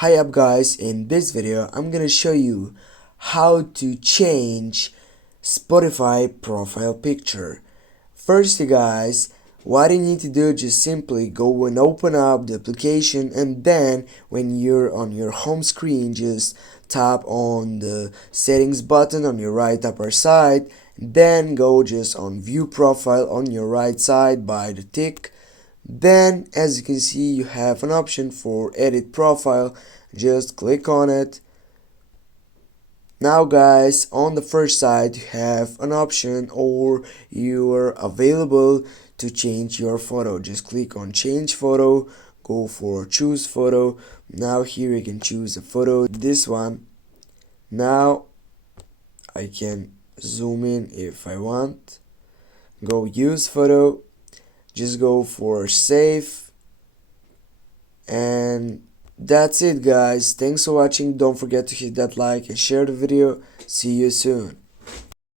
Hi up guys, in this video I'm gonna show you how to change Spotify profile picture. First guys, what you need to do, just simply go and open up the application, and then when you're on your home screen, just tap on the settings button on your right upper side, then go just on view profile on your right side by the tick. Then as you can see, you have an option for edit profile. Just click on it. Now guys, on the first side you have an option, or you are available to change your photo. Just click on change photo, go for choose photo. Now here you can choose a photo, this one. Now I can zoom in if I want. Go use photo, just go for save, and that's it guys. Thanks for watching. Don't forget to hit that like and share the video. See you soon.